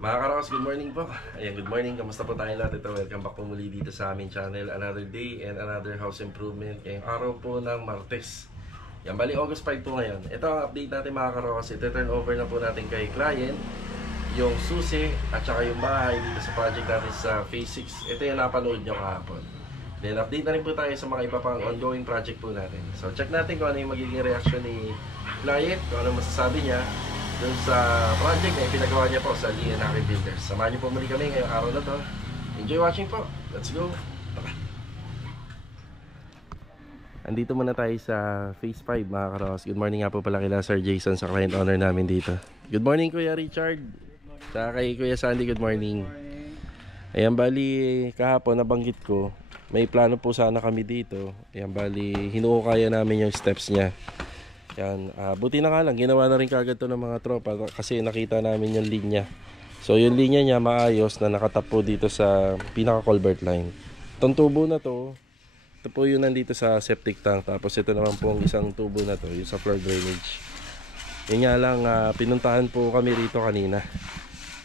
Mga Karaos, good morning po. Ayan, good morning. Kamusta po tayong lahat? Ito, welcome back po muli dito sa aming channel. Another day and another house improvement. Ngayong araw po ng Martes. Yan, bali August 5 po ngayon. Ito ang update natin mga Karaos. Ito turn over na po natin kay client yung susi at saka yung bahay dito sa project natin sa Phase 6. Ito yung napanood nyo kahapon. Then update na rin po tayo sa mga iba pang ongoing project po natin. So check natin kung ano yung magiging reaction ni client, kung ano masasabi niya dun sa project na pinagawa niya po sa Lian Happy Builders. Samahan niyo po muli kami ngayong araw na to. Enjoy watching po. Let's go. Tara. Andito muna tayo sa Phase 5 mga Karos. Good morning nga po pala kila Sir Jason sa client owner namin dito. Good morning Kuya Richard. Sa kay Kuya Sandy, good morning. Ayan, bali kahapon nabanggit ko, may plano po sana kami dito. Ayan, bali hinuukaya namin yung steps niya. Yan, buti na nga lang, ginawa na rin kagad to ng mga tropa kasi nakita namin yung linya. So yung linya niya maayos na nakatap po dito sa pinaka culvert line. Itong tubo na to, ito po yung nandito sa septic tank. Tapos ito naman po ang isang tubo na to, yung sa floor drainage. Yun nga lang, pinuntahan po kami rito kanina.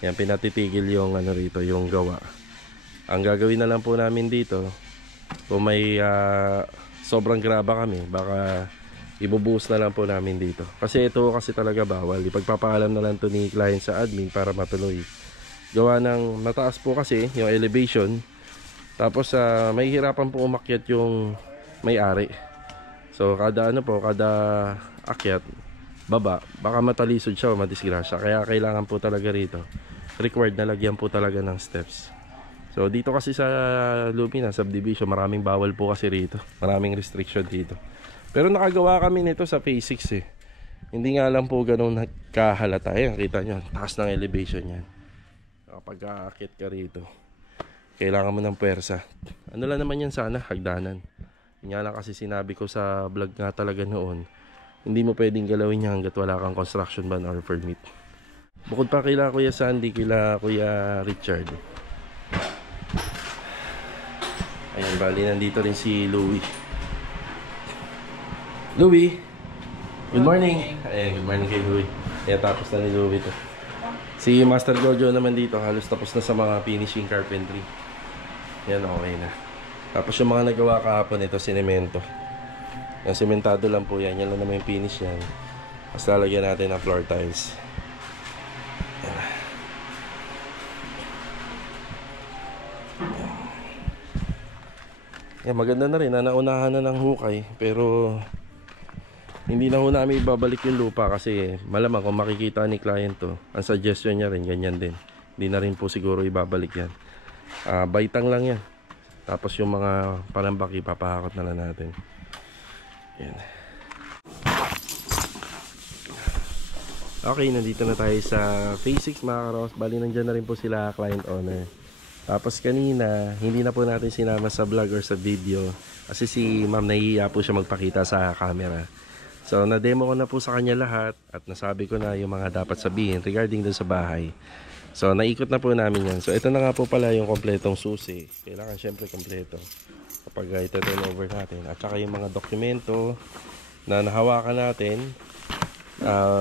Yan, pinatitigil yung ano rito, yung gawa. Ang gagawin na lang po namin dito, kung may sobrang graba kami, baka ibubuhos na lang po namin dito. Kasi ito kasi talaga bawal. Ipagpapaalam na lang to ni client sa admin para matuloy. Gawa ng mataas po kasi yung elevation. Tapos may hirapan po umakyat yung may-ari. So kada ano po, kada akyat, baba, baka matalisod siya o madisgrasya. Kaya kailangan po talaga rito, required na lagyan po talaga ng steps. So dito kasi sa Lumina subdivision, maraming bawal po kasi rito. Maraming restriction dito. Pero nakagawa kami nito sa Phase 6 eh. Hindi nga lang po ganun nagkahalata. Ayan, kita nyo, taas ng elevation yan. Kapag aakit ka rito, kailangan mo ng puwersa. Ano lang naman yan sana, hagdanan. Yan nga lang kasi sinabi ko sa vlog nga talaga noon, hindi mo pwedeng galawin yan hanggat wala kang construction ban or permit. Bukod pa kila Kuya Sandy, kila Kuya Richard. Ayan, bali nandito rin si Louie. Louie, good morning. Ayan, good morning kay Louie. Ayan, tapos na ni Louie to. Si Master Jojo naman dito, halos tapos na sa mga finishing carpentry. Ayan, okay na. Tapos yung mga nagawa kahapon, ito sinemento. Yung sementado lang po yan. Yan lang naman yung finish yan. Tapos lalagyan natin ng floor tiles. Ayan, maganda na rin. Naunahan na ng hukay. Pero hindi na ho namin ibabalik yung lupa kasi malamang kung makikita ni client to, ang suggestion niya rin ganyan din. Hindi na rin po siguro ibabalik yan. Baitang lang yan. Tapos yung mga panambak ipapahakot na lang natin. Yan. Okay, nandito na tayo sa Phase 6 mga Karos. Bali nandyan na rin po sila client owner. Tapos kanina hindi na po natin sinama sa vlog or sa video kasi si ma'am nahihiya po siya magpakita sa camera. So na-demo ko na po sa kanya lahat at nasabi ko na yung mga dapat sabihin regarding dun sa bahay. So naikot na po namin yan. So ito na nga po pala yung kompletong susi. Kailangan syempre kompleto kapag ito turn over natin. At saka yung mga dokumento na nahawakan natin.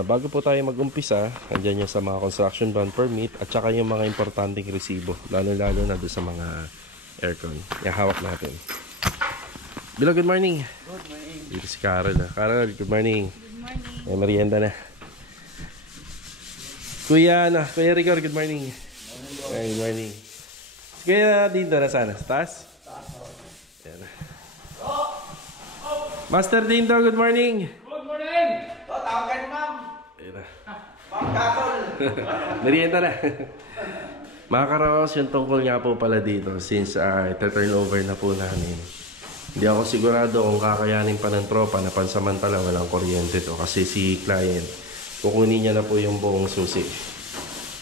Bago po tayo mag-umpisa, andyan yung sa mga construction bond permit at saka yung mga importanteng resibo. Lalo-lalo na doon sa mga aircon. Yung hawak natin. Bilo, good morning. Good morning. Dito si Carol. Carol, good morning. Good morning. May merienda na. Kuya Rigor, good morning. Good morning. Kuya dito na sana. Sa taas? Ayan. Master Dindo, good morning. Good morning. Tawagan ma'am. Ayan na. Ma'am Kakol. Merienda na. Mga Karos, yung tungkol nga po pala dito since ita-turn over na po namin. Hindi ako sigurado kung kakayanin pa ng tropa na pansamantala walang kuryente to kasi si client kukunin niya na po yung buong susi.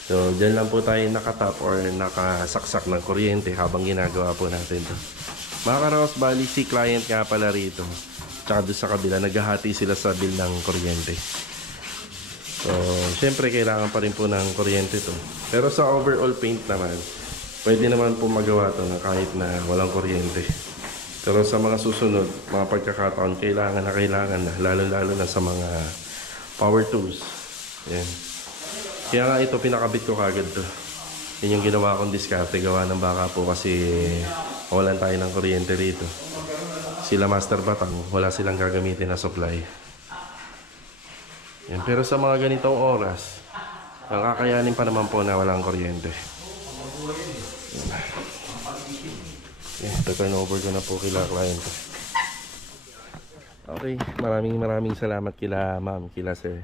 So dyan lang po tayo nakatap or nakasaksak ng kuryente habang ginagawa po natin to. Mga Karos, bali si client nga pala rito tsaka doon sa kabila naghahati sila sa bill ng kuryente. So syempre kailangan pa rin po ng kuryente to. Pero sa overall paint naman pwede naman po magawa to na kahit na walang kuryente. Pero sa mga susunod, mga pagkakataon, kailangan na, lalo-lalo na sa mga power tools. Yan. Kaya nga ito, pinakabit ko kagad to. Yun yung ginawa kong diskarte. Gawa ng baka po kasi walan tayo ng kuryente rito. Sila Master Batang, wala silang gagamitin na supply. Yan. Pero sa mga ganitong oras, kakayanin pa naman po na walang kuryente. Yan. Turnover ko na po kila client. Okay, maraming salamat kila ma'am, kila sir.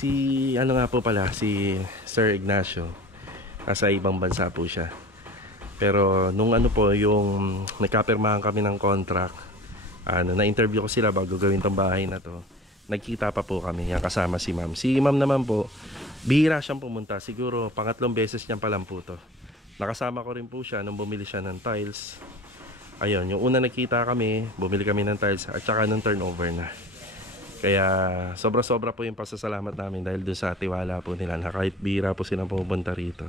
Si ano nga po pala, si Sir Ignacio. Nasa ibang bansa po siya. Pero nung ano po, yung nagkapirmahan kami ng contract, na-interview ko sila bago gawin tong bahay na to. Nagkita pa po kami, yan, kasama si ma'am. Si ma'am naman po, bihira siyang pumunta. Siguro pangatlong beses niyan pa lang po to. Nakasama ko rin po siya nung bumili siya ng tiles. Ayun, yung una nagkita kami, bumili kami ng tiles at saka nung turnover na. Kaya sobra-sobra po yung pasasalamat namin dahil doon sa tiwala po nila na kahit bihira po silang pumunta rito.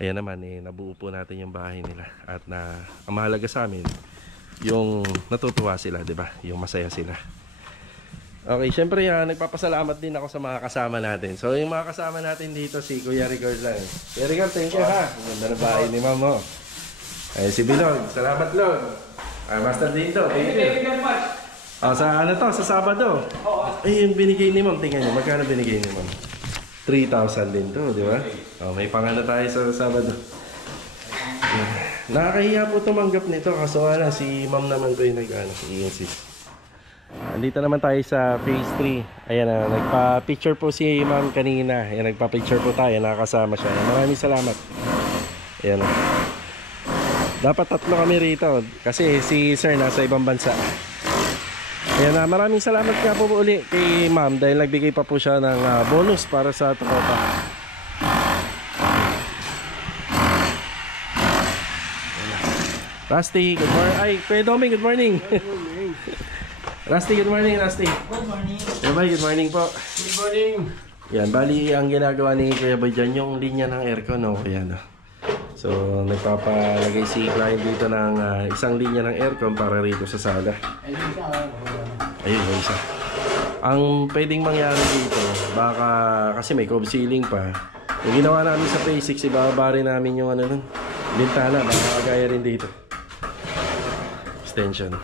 Ayan naman, nabuo po natin yung bahay nila. At ang mahalaga sa amin, yung natutuwa sila, di ba? Yung masaya sila. Okay, syempre nagpapasalamat din ako sa mga kasama natin. So yung mga kasama natin dito, si Kuya Rigor lang. Kuya Rigor, thank you ha. Ganda na bahay ni Ma'am mo. Ay, si Bilog, salamat Lord. Master Dito, thank you. Sa ano to, sa Sabado. Ay, yung binigay ni Ma'am, tingnan nyo, magkano binigay ni Ma'am? 3,000 din to, di ba? May pangano tayo sa Sabado. Nakakahiya po tumanggap nito kaso nga si ma'am naman ko yung i-insist. Andito naman tayo sa phase 3. Ayan na, nagpa-picture po si ma'am kanina. Ayan, nagpa-picture po tayo, nakakasama siya. Maraming salamat. Ayan na. Dapat 3 kami rito kasi si sir nasa ibang bansa. Ayan na, maraming salamat nga po uli kay ma'am dahil nagbigay pa po siya ng bonus para sa tropa. Rusty, good morning. Ay, Kuya Domi, good morning. Good morning. Rusty, good morning, Rusty. Good morning. Good morning po. Good morning. Yan, bali ang ginagawa ni Kuya Boy dyan, yung linya ng aircon, no? Ayan, no? So, nagpapalagay si client dito ng isang linya ng aircon para rito sa sala. Ayun, isa. Ang pwedeng mangyari dito, baka, kasi may cove ceiling pa. Yung ginawa namin sa phase 6, ibababa rin namin yung ano nun, bintana, baka kagaya rin dito. Extension.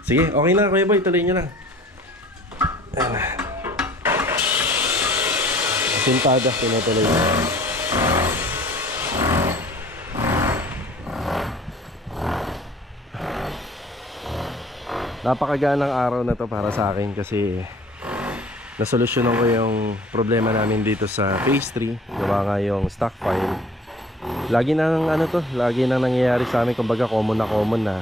Sige, okay na Kuya Boy, tuloy nyo lang. Ayan na. Sintada, tinutuloy na. Napakaganang araw na to para sa akin kasi nasolusyonan ko yung problema namin dito sa phase 3. Gawa nga yung stock file. Lagi nang lagi nang nangyayari sa amin, kumbaga common na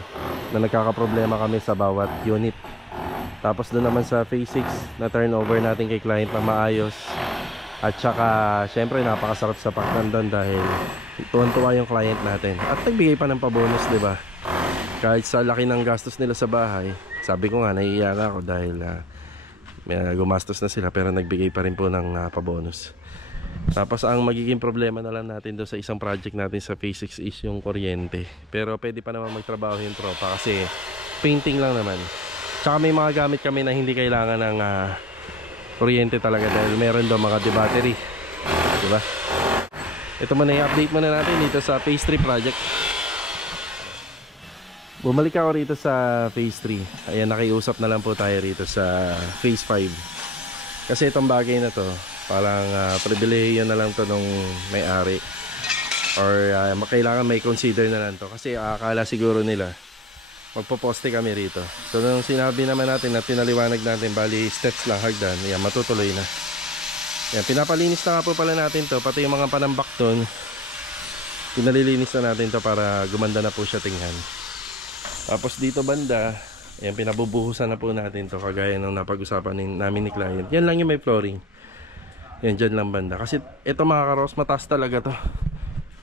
nagkakaproblema kami sa bawat unit. Tapos doon naman sa phase 6 na turnover natin kay client na maayos. At saka syempre napakasarap sa paknan doon dahil tuwan-tuwa yung client natin. At nagbigay pa ng pabonus, di ba? Kahit sa laki ng gastos nila sa bahay, sabi ko nga naiiyak ako dahil gumastos na sila pero nagbigay pa rin po ng pabonus. Tapos ang magiging problema na lang natin doon sa isang project natin sa phase 6 is yung kuryente. Pero pwede pa naman magtrabaho yung tropa kasi painting lang naman. Tsaka may mga gamit kami na hindi kailangan ng kuryente talaga dahil meron doon mga battery, diba? Ito muna i-update muna natin dito sa phase 3 project. Bumalik ako rito sa phase 3. Ayan, nakiusap na lang po tayo rito sa phase 5. Kasi itong bagay na to parang pribilehiyo na lang to nung may-ari or kailangan may consider na lang to kasi akala siguro nila magpoposte kami rito. So nung sinabi naman natin na pinaliwanag natin bali steps lang hagdan, yan, matutuloy na. Yan, pinapalinis na nga po pala natin to, pati yung mga panambak ton pinalilinis na natin to para gumanda na po siya tingnan. Tapos dito banda, yan, pinabubuhusan na po natin to kagaya ng napag-usapan namin ni client. Yan lang yung may flooring. Yan, dyan lang banda. Kasi ito mga karos, mataas talaga to.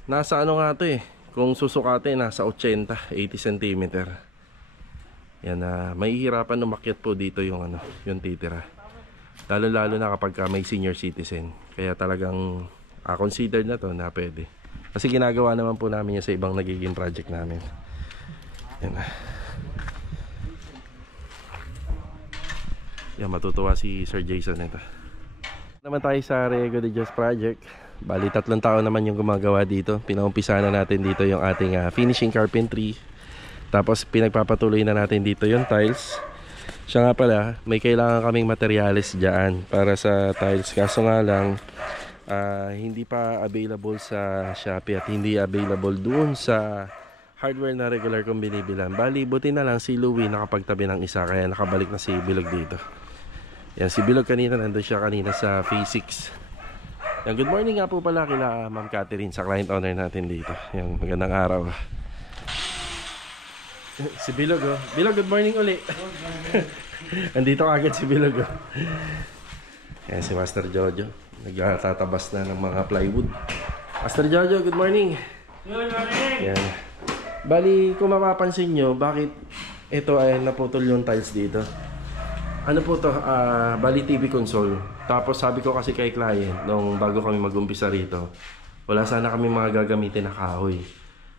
Nasa ano nga to kung susukatin, nasa 80 cm. Yan, may hirapan umakyat po dito yung yung titira. Lalo na kapag may senior citizen. Kaya talagang considered na to na pwede. Kasi ginagawa naman po namin yan sa ibang nagiging project namin. Yan. Yan, matutuwa si Sir Jason nito. Naman tayo sa Riego de Dios project. Bali 3 taon naman yung gumagawa dito. Pinaumpisa na natin dito yung ating finishing carpentry. Tapos pinagpapatuloy na natin dito yung tiles. Siya nga pala, may kailangan kaming materyales dyan para sa tiles. Kaso nga lang, hindi pa available sa Shopee at hindi available doon sa hardware na regular kong binibilan. Bali, buti na lang si Louie nakapagtabi ng isa, kaya nakabalik na si Bilog dito. Yan, si Bilog kanina, nandun siya kanina sa Phase 6. Yan, good morning nga po pala kila Ma'am Catherine sa client owner natin dito. Yan, magandang araw. Si Bilog, oh. Bilog, good morning uli. Andito agad si Bilog, oh. Yan, si Master Jojo. Nagtatabas na ng mga plywood. Master Jojo, good morning. Good morning. Yan. Bali, kung mapapansin nyo, bakit ito ay naputol yung tiles dito? Ano po to? Bali TV console. Tapos sabi ko kasi kay client, nung bago kami mag-umpisa rito, wala sana kami mga gagamitin na kahoy.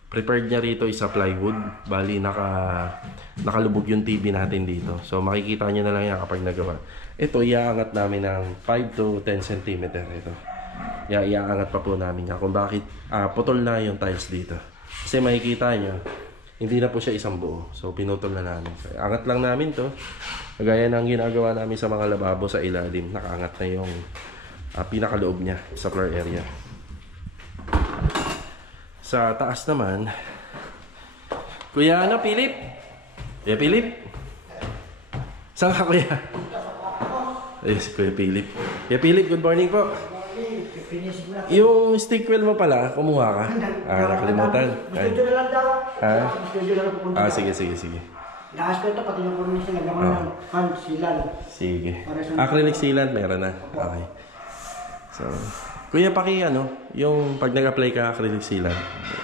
Prepared niya rito is a plywood. Bali, nakalubog yung TV natin dito. So makikita niyo na lang yan kapag nagawa. Ito, iaangat namin ng 5 to 10 cm ito. Iaangat pa po namin yan kung bakit putol na yung tiles dito. Kasi makikita nyo, hindi na po siya isang buo. So pinutol na namin. So, angat lang namin to. Kagaya ng ginagawa namin sa mga lababo sa ilalim. Nakaangat na yung pinakaloob niya sa floor area. Sa taas naman, Kuya ano, Philip? Kuya Philip? Saan ka, Kuya? Ay, si Kuya Philip. Kuya Philip, good morning po. Yung stick wheel mo pala, kumuha ka? Nakalimutan. Studio na lang daw. Studio na lang pupunta. Sige. Lakas ko ito, pati yung cornice na naglaman ng fan, silan. Sige. Acrylic sealant, meron na. Okay. So, Kuya, yung pag nag-apply ka acrylic sealant,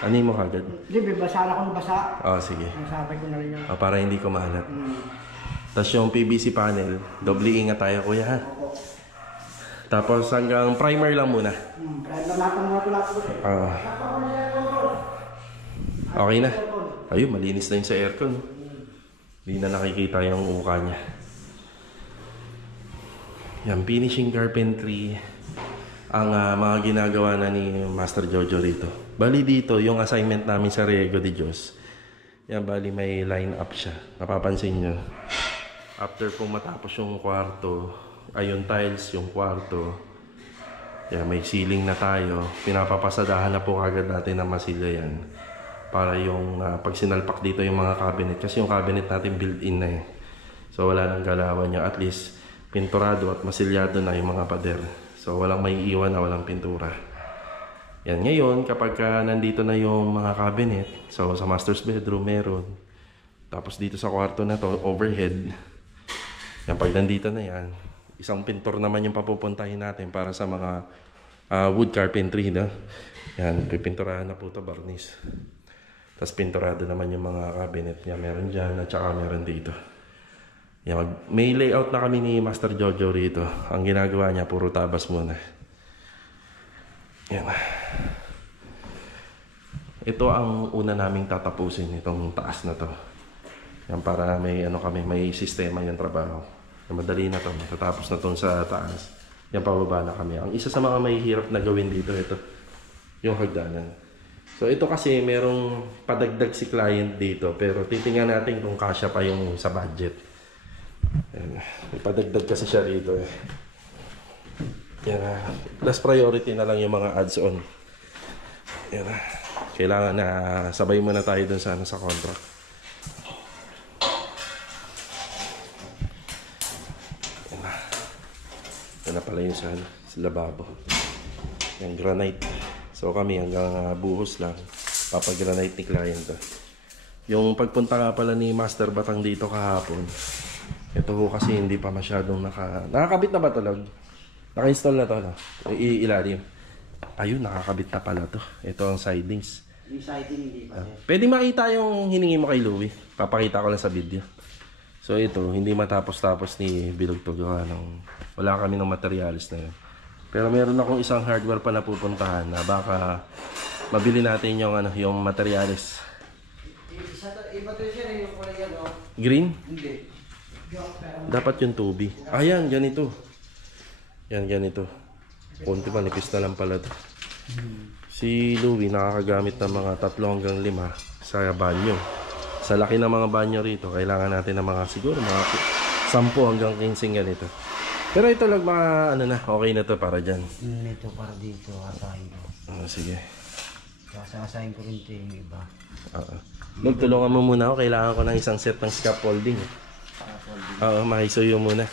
ano mo kagad? Libre, basa na akong basa. Sige. Nasabay ko na rin yan. Para hindi kumalat. Tapos yung PVC panel, doble ingat tayo, Kuya, ha? Tapos hanggang primer lang muna. Primer lahat ng mga tulad ko. Okay na. Ayun, malinis na yun sa aircon. Hindi na nakikita yung uka niya. Yan, finishing carpentry. Ang mga ginagawa na ni Master Jojo rito. Bali dito, yung assignment namin sa Riego de Dios. Yan, bali may line up siya. Napapansin nyo. After pong matapos yung kwarto, yung tiles, yung kwarto. Yan, may ceiling na tayo. Pinapapasadahan na po agad natin ng masilya yan. Para yung pag sinalpak dito yung mga cabinet. Kasi yung cabinet natin built-in na eh. So wala nang galawan niya. At least pinturado at masilyado na yung mga pader. So walang may iwan na walang pintura. Yan, ngayon kapag nandito na yung mga cabinet. So sa master's bedroom meron. Tapos dito sa kwarto na to, overhead. Yan, pag nandito na yan, isang pintor naman yung papupuntahin natin para sa mga wood carpentry. No? Yan, pipinturahan na po ito, varnish. Tapos pinturado naman yung mga cabinet niya. Meron dyan at saka meron dito. Yan, may layout na kami ni Master Jojo rito. Ang ginagawa niya, puro tabas muna. Yan. Ito ang una naming tatapusin, itong taas na to. Yan, para may may sistema yung trabaho. Madali na to, matatapos na to sa taas. Yan, pababa na kami. Ang isa sa mga mahihirap na gawin dito, ito, yung hagdanan. So ito kasi merong padagdag si client dito, pero titingnan natin kung kasya pa yung sa budget. Yan, may padagdag kasi siya dito eh. Yan, last priority na lang yung mga ads-on. Yan, kailangan na sabay muna tayo dun sa contract. Yan na pala yung sa lababo. Yung granite. So kami hanggang buhos lang. Papag-granite ni client. Yung pagpunta nga pala ni Master Batang dito kahapon. Ito ho kasi hindi pa masyadong nakakabit na ba ito, Log? Naka-install na ito, no? Ilalim. Ayun, nakakabit na pala to. Ito ang sidings. Yung siding hindi pa. Pwede makita yung hiningi mo kay Louie. Papakita ko lang sa video. So ito, hindi matapos-tapos ni Bilog to gawa ng wala kami ng materials na yun. Pero meron akong isang hardware pa na pupuntahan na baka mabili natin yung yung materials. Iba to siya yung kulay yan, no? Green? Hindi. Dapat yung tubi. Ayan, ganito. Yan, ganito. Kunti manipis na lang pala to. Si Louie nakakagamit ng mga 3 hanggang 5 sa banyo. Sa laki ng mga banyo rito, kailangan natin ng mga siguro mga 10 hanggang 15 ganito. Pero ito lang mga ano na, okay na to para dyan. Ito para dito, asahin ko. Sige. Asahin ko rin ito yung iba. Lug, tulungan mo muna ako. Kailangan ko ng isang set ng scaffolding. Oo, makisuyo muna.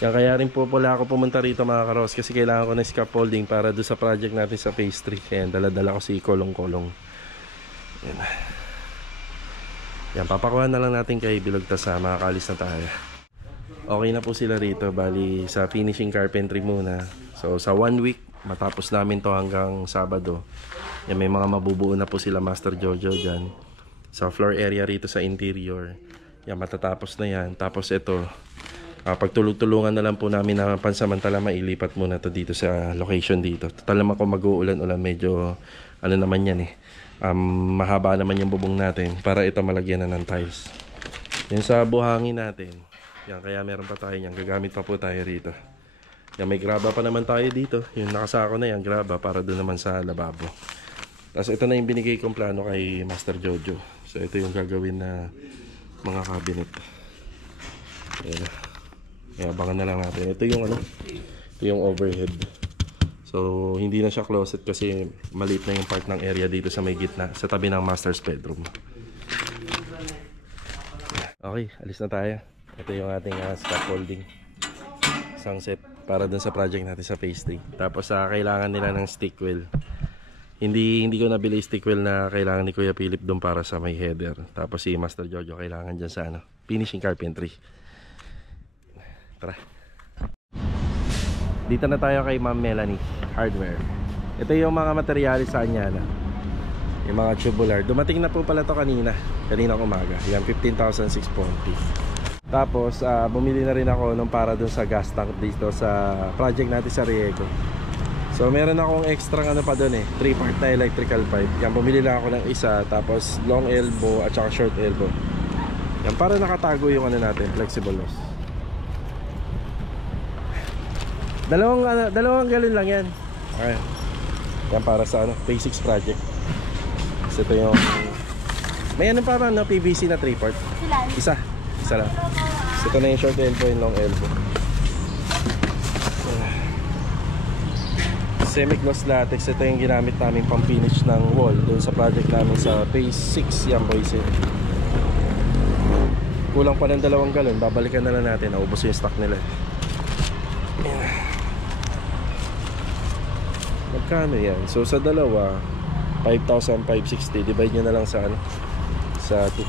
Kaya rin po pala ako pumunta rito mga karos kasi kailangan ko ng scaffolding para doon sa project natin sa phase 3. Kaya dala-dala ko si Kolong-Kolong. Yan. Yan, papakuha na lang natin kay Bilog Tasa. Makakalis na tayo. Okay na po sila rito. Bali sa finishing carpentry muna. So sa 1 week, matapos namin to hanggang Sabado. Yan, may mga mabubuo na po sila Master Jojo dyan. Sa floor area rito sa interior. Yan, matatapos na yan. Tapos ito, pagtulog-tulungan na lang po namin na pansamantala mailipat muna to dito sa location dito. Total naman kung mag-uulan-ulan, medyo ano naman yan eh. Mahaba naman yung bubong natin para ito malagyan na ng tiles. Yan sa buhangin natin. Yan, kaya meron pa tayo yan. Gagamit pa po tayo rito. Yan, may graba pa naman tayo dito. Yung nakasako na yan, graba para doon naman sa lababo. Tapos ito na yung binigay kong plano kay Master Jojo. So ito yung gagawin na mga cabinet. Ayan. Abangan na lang natin. Ito yung ano, ito yung overhead. So hindi na siya closet kasi maliit na yung part ng area dito sa may gitna, sa tabi ng master's bedroom. Okay, alis na tayo. Ito yung ating scaffolding. Isang set para dun sa project natin sa phase 3. Tapos kailangan nila ng stick wheel. Hindi ko nabili stick wheel na kailangan ni Kuya Philip doon para sa may header. Tapos si Master Jojo kailangan dyan sa ano, finishing carpentry. Tara. Dito na tayo kay Ma'am Melanie Hardware. Ito yung mga materyales sa kanya na. Yung mga tubular. Dumating na po pala to kanina umaga. Yan, 15,640. Tapos bumili na rin ako nung para dun sa gas tank dito sa project natin sa Riego. So meron akong extra ano pa dun eh, 3-part na electrical pipe. Yan, bumili lang ako ng isa. Tapos long elbow at saka short elbow. Yan, para nakatago yung ano natin, flexible hose. Dalawang galon lang yan. Okay. Yan para sa ano, basics project. So ito yung may ano pa ba no, PVC na 3-part. Isa lang. So ito na yung short elbow and long elbow. Semi-gloss latex. Ito yung ginamit namin pang finish ng wall doon sa project namin sa phase 6. Yan boys. Kulang pa ng 2 galon. Babalikan na lang natin. Naubos yung stock nila. Magkano yan? So sa dalawa 5,560. Divide nyo na lang sa ano, sa 2.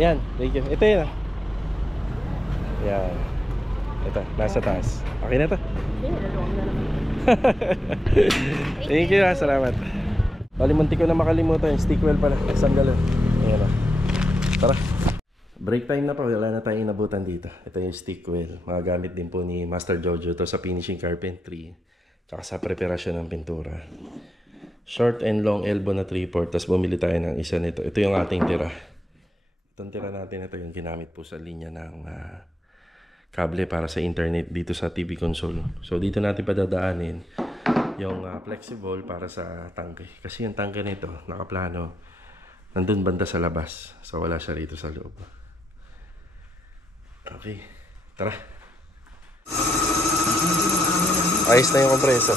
Yan, thank you. Ito yun. Yan. Ito, nasa taas. Okay na to. Thank you, salamat. Munti ko na makalimutan yung stick wheel pala. Isang galon. Ayan o. Tara. Break time na pa, wala na tayong inabutan dito. Ito yung stick wheel. Magagamit din po ni Master Jojo to sa finishing carpentry. Tsaka sa preparasyon ng pintura. Short and long elbow na 3-port. Tapos bumili tayo ng isa nito. Ito yung ating tira. Itong tira natin, ito yung ginamit po sa linya ng kable para sa internet dito sa TV console. So dito natin padadaanin yung flexible para sa tangke. Kasi yung tangke nito, nakaplano, nandun banda sa labas. So wala siya rito sa loob. Okay, tara. Ayos na yung compressor.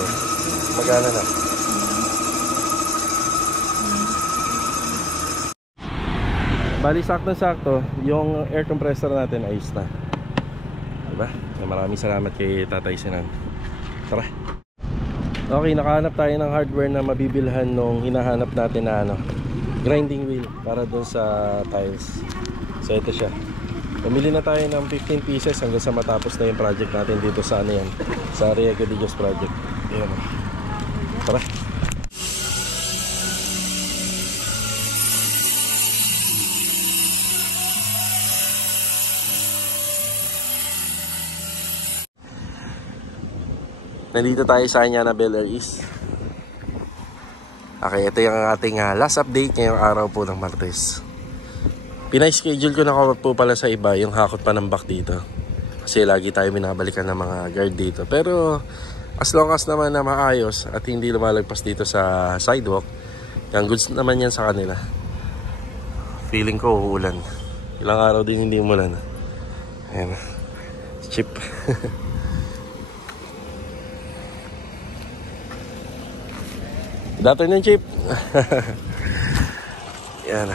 Magana na. Bali sakto-sakto, yung air compressor natin ayos na. Diba? Maraming salamat kay Tatay Sinan. Tara. Okay, nakahanap tayo ng hardware na mabibilhan nung hinahanap natin na ano, grinding wheel para doon sa tiles. So ito siya. Pumili na tayo ng 15 pieces hanggang sa matapos na yung project natin dito sa ano yan, sa Riego de Dios project. Ayan. Tara. Nandito tayo sa Annabelle East. Okay, ito yung ating last update ngayong araw po ng Martes. Pinay-schedule ko na po pala sa iba yung hakot pa ng back dito. Kasi lagi tayo binabalikan ng mga guard dito. Pero As long as naman na maayos at hindi lumalagpas dito sa sidewalk, yung goods naman yan sa kanila. Feeling ko uulan. Ilang araw din hindi umulan. Ayan. Chip. Dato ng chip. Yan.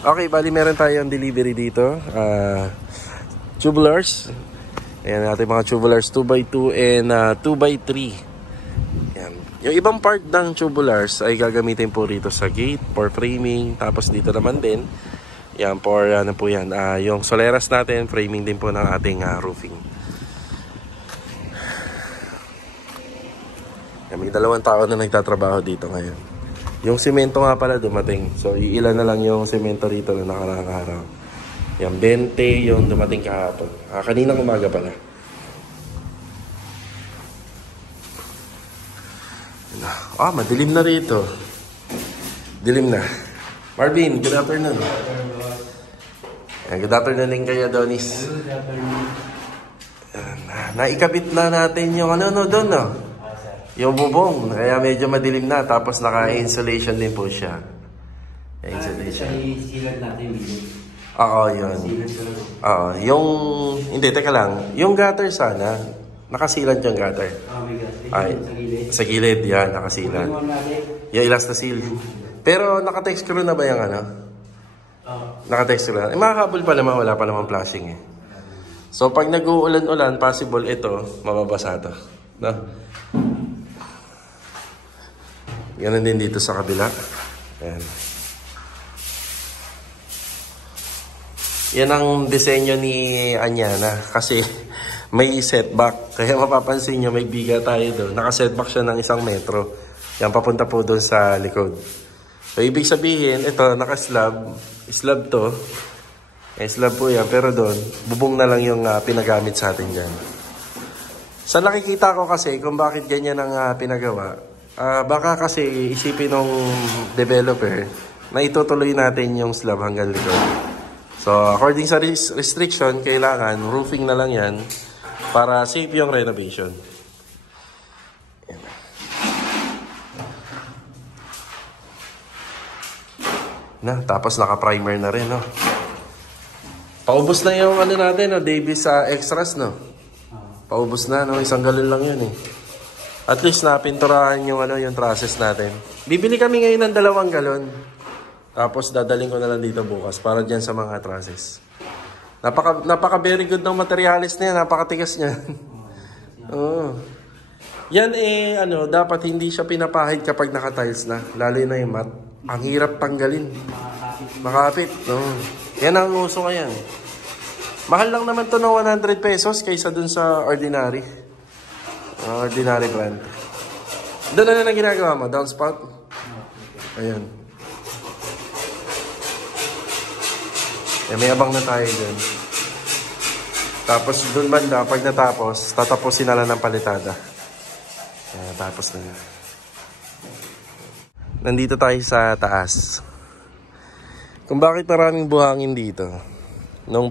Okay, bali meron tayong delivery dito. Tubulars. Ayan natin mga tubulars 2x2 and 2x3. Yan. Yung ibang part ng tubulars ay gagamitin po rito sa gate for framing. Tapos dito naman din. Yan, for ano po yan. Yung soleras natin, framing din po ng ating roofing. Yan, may 2 tao na nagtatrabaho dito ngayon. Yung semento nga pala dumating. So, iilan na lang yung semento rito na nakaraang araw. Yan, 20 yung dumating kahapon. Kaninang umaga pala. Madilim na rito. Dilim na. Marvin, good afternoon. Yan, good afternoon din kay Adonis. Yan, naikabit na natin yung doon, no? Yung bubong, kaya medyo madilim na. Tapos naka-insulation din po siya. Insulation. Silag natin yung Oo, yun. Oo, yung... Hindi, teka lang. Yung gutter sana, nakasilan yung gutter. Ay, sa gilid, yan, nakasilan. Yung elasticil. Pero naka-text screw na ba yung Naka-text screw na. Makakabol pa naman, wala pa naman flashing eh. So, pag nag-uulan-ulan, possible ito, mababasa to. No? Ganun din dito sa kabila. Ayan. Yan ang disenyo ni Anyana kasi may setback. Kaya mapapansin nyo, may biga tayo doon. Naka-setback siya ng 1 metro. Yan, papunta po doon sa likod. So, ibig sabihin, ito, naka-slab. Slab to. Slab po yan. Pero doon, bubong na lang yung pinagamit sa atin dyan. Sa nakikita ko kasi kung bakit ganyan ang pinagawa, baka kasi isipin ng developer na itutuloy natin yung slab hanggang likod. So, according sa restriction, kailangan roofing na lang yan para safe yung renovation. Tapos naka-primer na rin, no? Paubos na yung natin, no? Davis extras, no? Paubos na, no? 1 galon lang yun, eh. At least napinturahan yung yung trusses natin. Bibili kami ngayon ng 2 galon. Tapos dadaling ko na lang dito bukas para dyan sa mga trusses. Napaka very good ng materialis na yan. Napakatigas niya. Oh. Yan dapat hindi siya pinapahid kapag naka-tiles na. Lalo na yung mat. Ang hirap tanggalin. Makapit. Oh. Yan ang uso ngayon. Mahal lang naman to ng 100 pesos kaysa dun sa ordinary. Ordinary brand. Doon na ginagawa mo? Downspout? Ayan. May abang na tayo dun. Tapos dun banda, pag natapos, tatapusin na lang ng palitada. Ayan, tapos na. Nandito tayo sa taas. Kung bakit maraming buhangin dito. Nung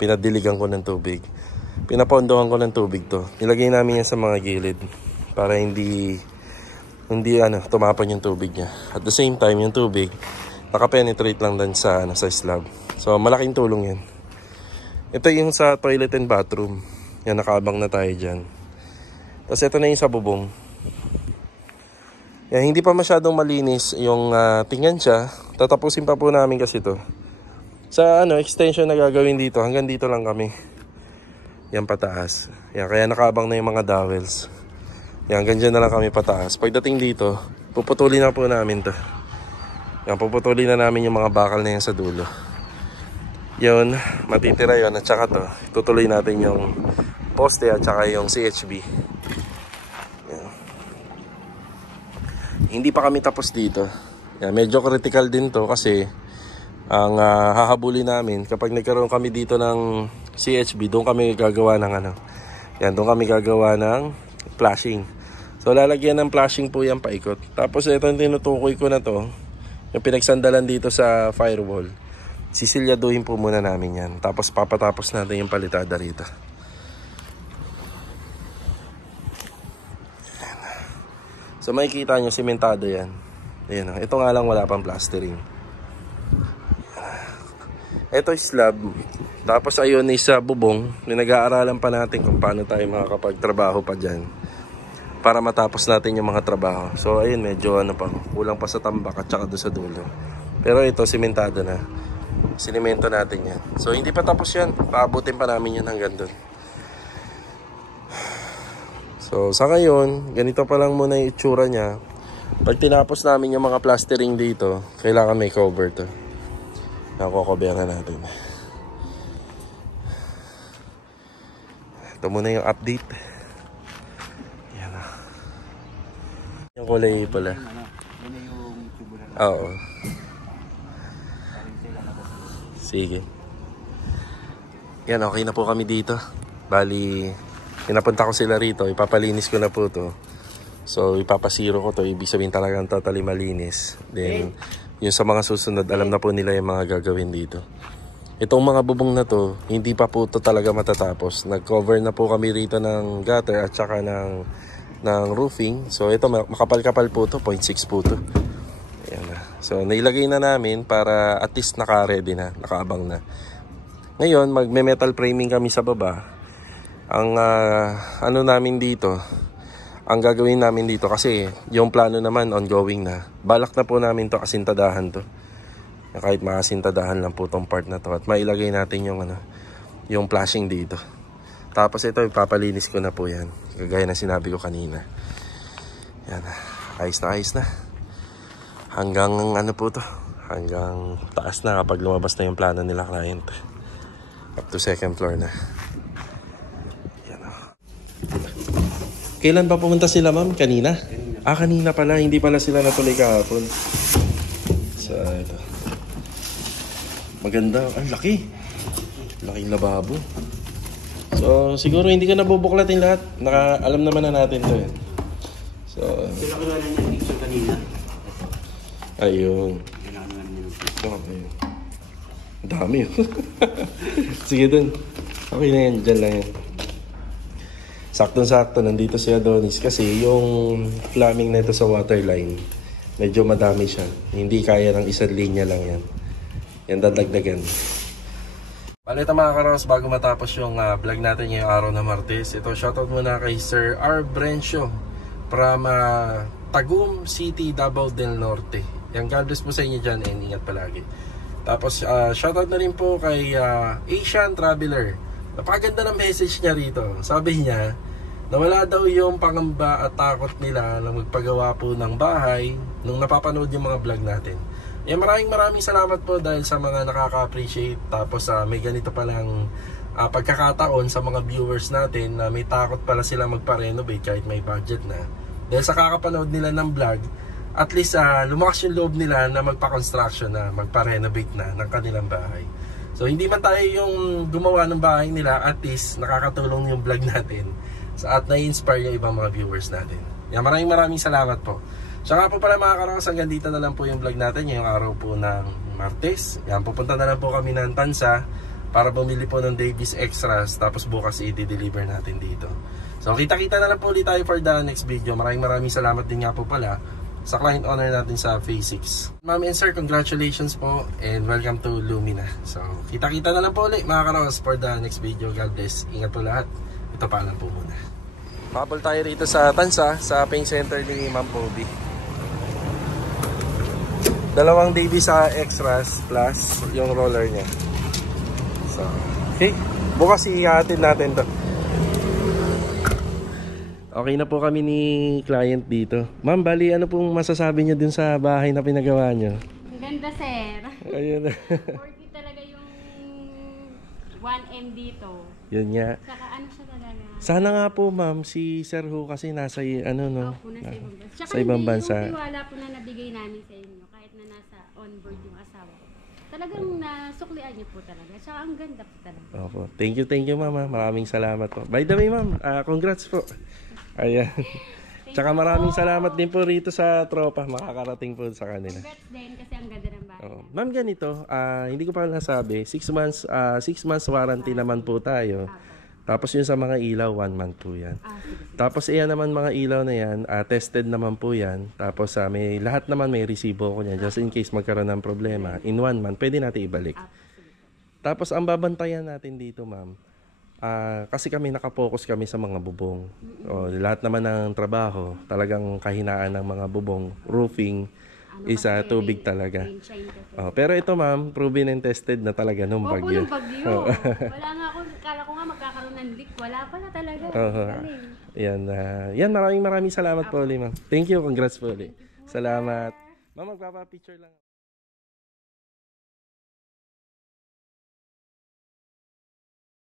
pinadiligan ko ng tubig. Pinapondohan ko ng tubig to. Nilagay namin yan sa mga gilid para hindi tumapon yung tubig niya. At the same time, yung tubig naka-penetrate lang din sa slab. So, malaking tulong yan. Ito yung sa toilet and bathroom. Yan, nakaabang na tayo dyan. Tapos ito na yung sa bubong. Yan, hindi pa masyadong malinis yung tingnan siya. Tatapusin pa po namin kasi to. Sa extension na gagawin dito, hanggang dito lang kami. Yan pataas. Yan, kaya nakaabang na yung mga dowels. Yan, hanggang dyan na lang kami pataas. Pagdating dito, puputulin na po namin to. Yan, puputulin na namin yung mga bakal na yan sa dulo. Yun, matitira yun. At saka to, tutuloy natin yung poste at saka yung CHB. Yan. Hindi pa kami tapos dito. Yan, medyo critical din to kasi ang hahabulin namin kapag nagkaroon kami dito ng CHB, doon kami gagawa ng yan, doon kami gagawa ng flashing. So lalagyan ng flashing po yan paikot. Tapos ito yung tinutukoy ko na to, yung pinagsandalan dito sa firewall. Sisilyaduhin po muna namin yan. Tapos papatapos natin yung palitada rito. So makikita nyo, simentado yan. Ayan, ito nga lang wala pang plastering. Ito is slab. Tapos ayun is bubong. Nag-aaralan pa natin kung paano tayo makakapagtrabaho pa dyan para matapos natin yung mga trabaho. So ayun, medyo ano pa, kulang pa sa tambak at saka doon sa dulo. Pero ito, simentado na. Sinimento natin yan. So hindi pa tapos yan. Paabutin pa namin yan hanggang doon. So sa ngayon, ganito pa lang muna yung itsura niya. Pag tinapos namin yung mga plastering dito, kailangan may cover to. Nakukoberan natin. Ito muna yung update. Yan na. Yung kulay pala. Oo. Sige. Yan, okay na po kami dito. Bali, pinapunta ko sila rito. Ipapalinis ko na po to. So, ipapasiro ko to. Ibig sabihin talagang totally malinis. Then, yung sa mga susunod, alam na po nila yung mga gagawin dito. Itong mga bubong na to, hindi pa po to talaga matatapos. Nag-cover na po kami rito ng gutter at saka ng roofing. So, ito makapal-kapal po to. 0.6 po to. Ayan na. So, nailagay na namin para at least naka-ready na. Nakaabang na. Ngayon, magme-metal framing kami sa baba. Ang ano namin dito, ang gagawin namin dito kasi yung plano naman ongoing na. Balak na po namin to kasintadahan to. Kahit makasintadahan lang po tong part na to at mailagay natin yung yung flashing dito. Tapos ito ipapalinis ko na po yan. Kagaya na sinabi ko kanina. Yan. Ayos na. Hanggang ano po to? Hanggang taas na kapag lumabas na yung plano nila client. Up to second floor na. Kailan ba pumunta sila, ma'am? Kanina? Kanina pala. Hindi pala sila natuloy kahapon. So, ito. Maganda. Ang laki. Laking lababo. So, siguro hindi ko nabubuklatin lahat. Alam naman na natin to eh. So, Kailangan na yung picture kanina. ayun. So, ayun. Ang dami. Sige dun. Okay na yan. Diyan lang yan. Saktong-sakto, nandito si Adonis kasi yung flaming na ito sa waterline, medyo madami siya. Hindi kaya ng isang linya lang yan. Yan dadagdagan. Palita mga karos, bago matapos yung vlog natin ngayong araw na Martes, ito shoutout muna kay Sir R. Brencio from Tagum City, Davao del Norte. Yan, God bless po sa inyo dyan and ingat palagi. Tapos shoutout na rin po kay Asian Traveler. Napakaganda ng message niya rito. Sabi niya, nawala daw yung pangamba at takot nila na magpagawa po ng bahay nung napapanood yung mga vlog natin. Maraming salamat po dahil sa mga nakaka-appreciate. Tapos may ganito palang pagkakataon sa mga viewers natin na may takot pala sila magpa-renovate kahit may budget na. Dahil sa kakapanood nila ng vlog, at least lumakas yung loob nila na magpa-construction na, magpa-renovate na ng kanilang bahay. So hindi man tayo yung gumawa ng bahay nila, at least nakakatulong yung vlog natin at na-inspire yung ibang mga viewers natin. Yan, maraming salamat po. So nga po pala mga karos, hanggang dito na lang po yung vlog natin ngayong araw po ng Martes. Yan, pupunta na lang po kami ng Tansa para bumili po ng Davies Extras, tapos bukas i-deliver natin dito. So kita-kita na lang po ulit tayo for the next video. Maraming salamat din nga po pala sa client owner natin sa Phase 6. Ma'am and sir, congratulations po and welcome to Lumina. So kita-kita na lang po ulit mga karos for the next video. God bless. Ingat po lahat. Ito pa lang po muna. Habol tayo rito sa Tansa, sa paint center ni Ma'am Poby. Dalawang Davies sa Extras plus yung roller niya. So, okay. Bukas ihatid natin to. Okay na po kami ni client dito. Ma'am, bali ano pong masasabi niyo dun sa bahay na pinagawa niyo? Ang ganda, sir. Ayun. 40 talaga yung 1M dito. Yun nga. Saka ano siya talaga. Sana nga po ma'am, si Sir Hu kasi nasa ano no? Opo, nasa ibang bansa. Tsaka sa ibang bansa. Yung tiwala po na nabigay namin sa inyo, kahit na nasa onboard yung asawa ko. Talagang nasuklian niyo po talaga. Tsaka ang ganda po talaga. Opo. Thank you ma'am. Maraming salamat po. By the way ma'am, congrats po. Ayan. Tsaka maraming salamat din po rito sa tropa. Makakarating po sa kanila. Congrats din kasi ang ganda ng bahay. Oh. Ma'am, ganito, hindi ko pa nasabi, 6 months warranty naman po tayo. Tapos yung sa mga ilaw, 1 month po yan. Sige. Tapos iyan naman mga ilaw na yan, tested naman po yan. Tapos may lahat naman may resibo ko niyan. Just in case magkaroon ng problema, in 1 month, pwede natin ibalik. Sige. Tapos ang babantayan natin dito, ma'am, kasi kami nakapokus kami sa mga bubong. O, lahat naman ng trabaho, talagang kahinaan ng mga bubong, roofing, isa tubig talaga. Rain shine kasi. Pero ito, ma'am, proven and tested na talaga nung Opo, bagyo. nung bagyo. Wala nga ako, kala ko nga magkakaroon ng leak. Wala pala talaga. Galing. Yan, maraming salamat po ulit, ma'am. Thank you, congrats po ulit. Salamat. Ma'am, magpapa-picture lang.